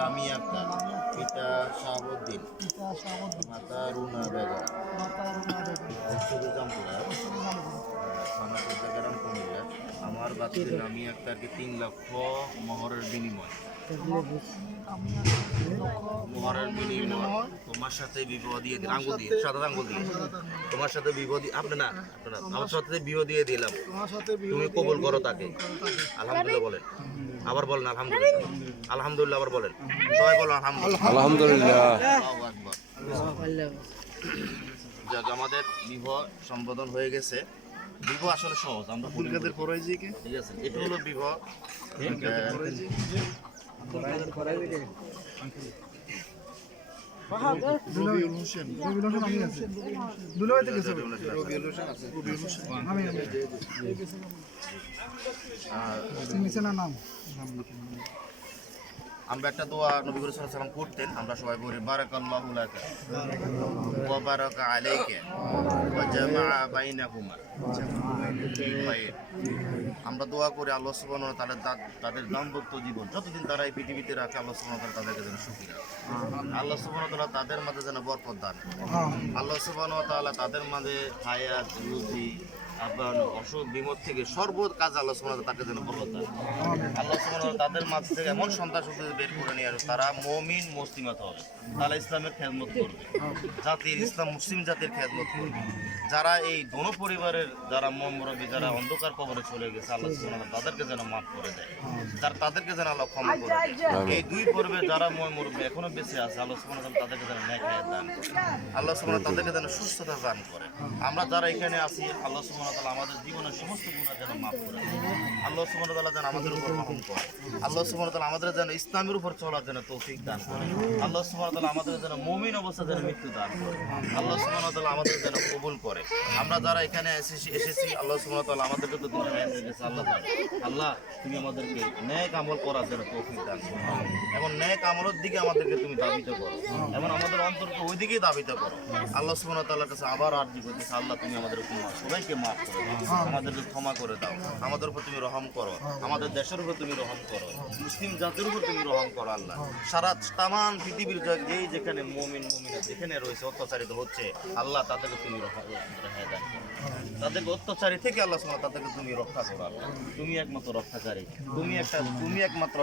লামিয়া আক্তার, পিতা শাহাবুদ্দিন, মাতা রুনা বেগম, জামপুরা, থানা চট্টগ্রাম, কুমিল্লা। আমার বাচ্চা লামিয়া আক্তারকে 3 লক্ষ মোহরের বিনিময় তোমার সাথে বিবাহ দিয়ে দিলাম, আঙ্গুল দিয়ে, সাদা আঙ্গুল দিয়ে তোমার সাথে বিবাহ দিয়ে আপনারা আমার সাথে বিবাহ দিয়ে দিলাম, তুমি কবুল করো তাকে। আলহামদুলিল্লাহ বলেন, আবার বলেন আলহামদুলিল্লাহ, আলহামদুলিল্লাহ আবার বলেন, সবাই বলো আলহামদুলিল্লাহ। যাক, আমাদের বিবাহ সম্বোধন হয়ে গেছে। বিবাহ আসলে সহজ, আমরা ফুলকাদের ফরাইজি কে ঠিক আছে, এটা হলো বিবাহ। রবিউল হোসেন, আমি আছি, দুলাইতে গেছে, রবিউল হোসেন আছে, রবিউল হোসেন আমি নিচে না নাম। আমরা একটা দোয়া নবী করিম সাল্লাল্লাহু আলাইহি ওয়াসাল্লাম করতেন, আমরা সবাই বলি বারাকাল্লাহু লাকা ওয়া বারাকা আলাইকা ওয়া জামাআ বাইনাকুমা। আমরা দোয়া করি আল্লাহ সুবহানাহু ওয়া তাআলা তাদের দাম্পত্য জীবন যতদিন তারা এই পৃথিবীতে রাখে, আল্লাহ সুবহানাহু ওয়া তাআলা তাদেরকে যেন সুখী রাখে, আল্লাহ সুবহানাহু ওয়া তাআলা তাদের মাঝে যেন বরকত দান করে, আল্লাহ সুবহানাহু ওয়া তাআলা তাদের মাঝে হায়াত, রুজি, আপনার অসুখ বিমত থেকে সর্বত কাজ আল্লাহ সুবহানাহু ওয়া তাআলা তাকে যেন বরকত দান করে। আল্লাহ সুবহানাহু ওয়া তাআলা তাদের মাঝ থেকে এমন সন্তান সন্ততি বের করে নিয়ে আসবে, তারা মুমিন মুসলিমাত হবে, তারা ইসলামের খেদমত করবে, জাতির ইসলাম মুসলিম জাতির খেদমত করবে। যারা এই দোনো পরিবারের যারা মুরব্বী, যারা অন্ধকার কবরে চলে গেছে, আল্লাহ সুবহানাহু ওয়া তাআলা তাদেরকে যেন মাফ করে দেয়, তাদেরকে যেন আল্লাহ ক্ষমা করে দেয়। এই দুই পরিবারে যারা মুরব্বী এখনো বেঁচে আছে, আল্লাহ সুবহানাহু ওয়া তাআলা তাদেরকে যেন নেক হায়াত দান করে, আল্লাহ সুবহানাহু ওয়া তাআলা তাদেরকে যেন সুস্থতা দান করে। আমরা যারা এখানে আছি, আল্লাহ সুবহানাহু ওয়া তাআলা আমাদের জীবনের সমস্ত গুনাহ যেন মাফ করে দেয়, আল্লাহ সুবহানাহু ওয়া তাআলা যেন আমাদের উপর রহম করে, আল্লাহ সুবহানাহু ওয়া তাআলা আমাদের যেন ইসলামের উপর চলার জন্য তৌফিক দান করে, আল্লাহ সুবহানাহু ওয়া তাআলা আমাদের যেন মুমিন অবস্থা যেন মৃত্যু দান করে, আল্লাহ সুবহানাহু ওয়া তাআলা আমাদের যেন কবুল করে। আমরা যারা এখানে এসেছি, আল্লাহ সুবহানাহু ওয়া তাআলা আমাদেরকে তো দুনিয়া হায়াত দিয়েছে, আল্লাহ তুমি আমাদেরকে নেক আমল করার জন্য তৌফিক দান করো, এবং নেক আমলের দিকে আমাদেরকে তুমি দাবিত করো, এবং আমাদের অন্তরকে ওই দিকেই দাবিত করো। আল্লাহ সুবহানাহু ওয়া তাআলার কাছে আবার আরজি করতেছি, আল্লাহ তুমি আমাদের সবাইকে মাফ করে দাও, আমাদেরকে ক্ষমা করে দাও, আমাদের উপর তুমি রহম করো, আমাদের দেশের উপর তুমি রহম করো, মুসলিম জাতির উপর তুমি রহম করো। আল্লাহ সারা তামাম পৃথিবীর যেই যেখানে মুমিনা যেখানে রয়েছে, অত্যাচারিত হচ্ছে, আল্লাহ তাদেরকে তুমি রেহাই দান করো, তাদেরকে অত্যাচারী থেকে আল্লাহ সুবহানাহু ওয়া তাআলা তাদেরকে তুমি রক্ষা করো। আল্লাহ তুমি একমাত্র রক্ষাকারী, তুমি একমাত্র